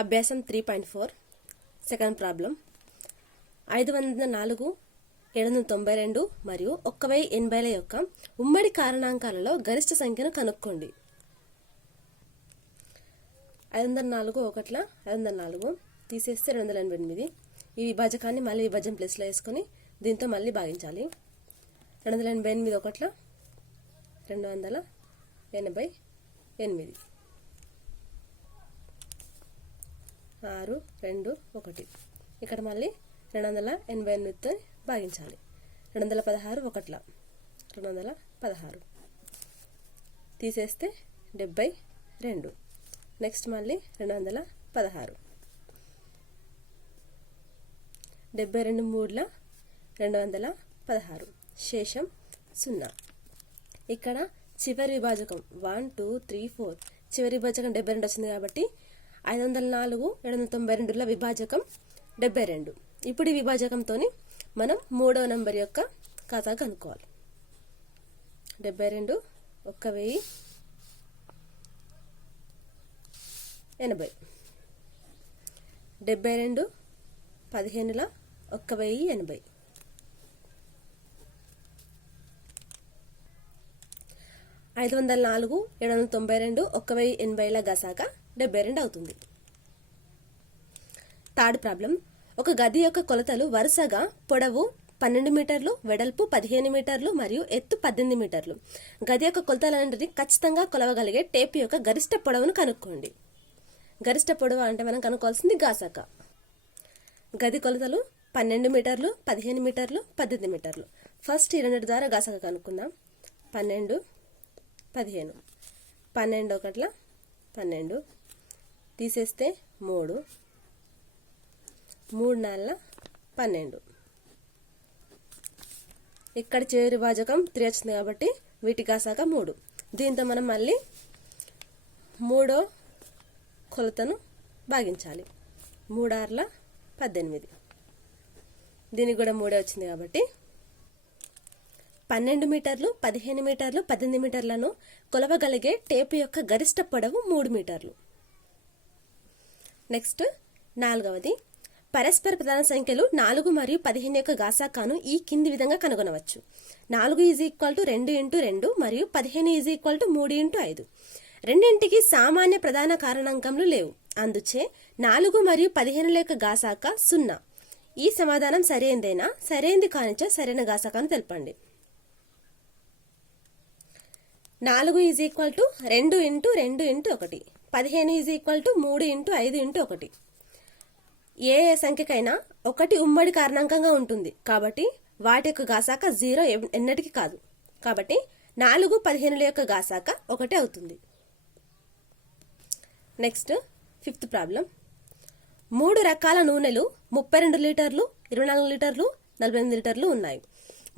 అభ్యాసం 3.4 second problem 504 792 మరియు 1080 యొక్క ఉమ్మడి కారణాంకాలలో గరిష్ట సంఖ్యను కనుక్కోండి. 504 ఒకట్ల 504 తీసేస్తే 288. ఈ విభాజకాన్ని మళ్ళీ విభజన ప్లేస్లో వేసుకొని దీంతో మళ్ళీ భాగించాలి. 288 ఒకట్ల 288 6 2 1. ఇక్కడ మళ్ళీ 288తో భాగించాలి. 216 ఒకట్ల 216 తీసేస్తే 72. నెక్స్ట్ మళ్ళీ 216 72 మూడుల 216 శేషం 0. ఇక్కడ చివరి విభాజకం 1 2 3 4 చివరి విభాజకం 72 వచ్చింది కాబట్టి 504 792ల విభాజకం 72. ఇప్పుడు ఈ విభాజకంతో మనం మూడవ నంబర్ యొక్క ఖాతా కనుక్కోవాలి. 72 1080 72 15ల 1080 504 792 1080ల గసాక 72 అవుతుంది. థర్డ్ ప్రాబ్లం ఒక గది యొక్క కొలతలు వరుసగా పొడవు 12 మీటర్లు, వెడల్పు 15 మీటర్లు మరియు ఎత్తు 18 మీటర్లు. గది యొక్క కొలతలన్నింటినీ ఖచ్చితంగా కొలవగలిగే టేప్ యొక్క గరిష్ట పొడవును కనుక్కోండి. గరిష్ట పొడవు అంటే మనం కనుక్కోవాల్సింది గాసాక. గది కొలతలు 12 మీటర్లు, 15 మీటర్లు, 18 మీటర్లు. ఫస్ట్ ఈ రెండింటి ద్వారా గాసాక కనుక్కుందాం. 12 15 12 ఒకట్ల 12 తీసేస్తే 3 3 4 12. ఇక్కడ చివరి విభాజకం 3 వచ్చింది కాబట్టి వీటి గాసాక 3. దీంతో మనం మళ్ళీ మూడో కొలతను భాగించాలి. 3 6 18. దీనికి కూడా 3 వచ్చింది కాబట్టి 12 మీటర్లు, 15 మీటర్లు, 18 మీటర్లను కొలవగలిగే టేపు యొక్క గరిష్ట పొడవు 3 మీటర్లు. నెక్స్ట్ నాలుగవది పరస్పర ప్రధాన సంఖ్యలు 4 మరియు 15 యొక్క గాసాకాను ఈ కింది విధంగా కనుగొనవచ్చు. 4 = 2 × 2 మరియు 15 = 3 × 5. రెండింటికి సామాన్య ప్రధాన కారణాంకములు లేవు. అందుచే 4 మరియు 15 యొక్క గాసాక 0. ఈ సమాధానం సరైనదేనా? సరైనది కానిచో సరైన గాసాకాను తెలపండి. 4 = 2 × 2 × 1. 15 = 3 × 5 × 1. ఏ సంఖ్యకైనా ఒకటి ఉమ్మడి కారణాంకంగా ఉంటుంది కాబట్టి వాటి యొక్క గాసాక 0 ఎన్నటికి కాదు. కాబట్టి 4 15ల యొక్క గాసాక 1 అవుతుంది. నెక్స్ట్ ఫిఫ్త్ ప్రాబ్లం 3 రకాల నూనెలు 32 లీటర్లు, 24 లీటర్లు, 48 లీటర్లు ఉన్నాయి.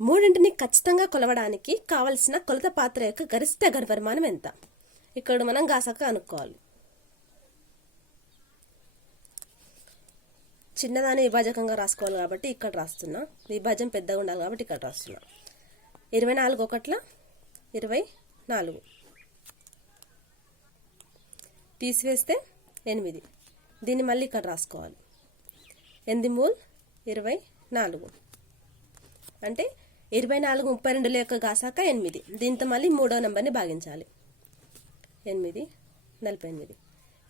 మూడింటిని ఖచ్చితంగా కొలవడానికి కావలసిన కొలత పాత్ర యొక్క గరిష్ట ఘనపరిమాణం ఎంత? ఇక్కడ మనం గాసాక అనుకోవాలి. చిన్నదాన్ని విభాజకంగా రాసుకోవాలి కాబట్టి ఇక్కడ రాస్తున్నా. విభాజం పెద్దగా ఉండాలి కాబట్టి ఇక్కడ రాస్తున్నా. 24 ఒకట్ల 24 తీసివేస్తే 8. దీన్ని మళ్ళీ ఇక్కడ రాసుకోవాలి. 8 మూల్ 24 అంటే 24 32ల యొక్క గాసాక 8. దీంతో మళ్ళీ మూడో నంబర్ని భాగించాలి. 8 48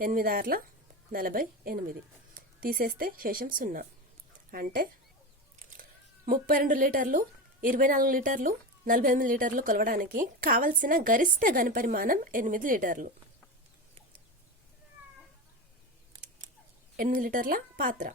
8 6 48 తీసేస్తే శేషం 0. అంటే 32 లీటర్లు, 24 లీటర్లు, 48 లీటర్లు కొలవడానికి కావలసిన గరిష్ట ఘనపరిమాణం 8 లీటర్లు. 8 లీటర్ల పాత్ర.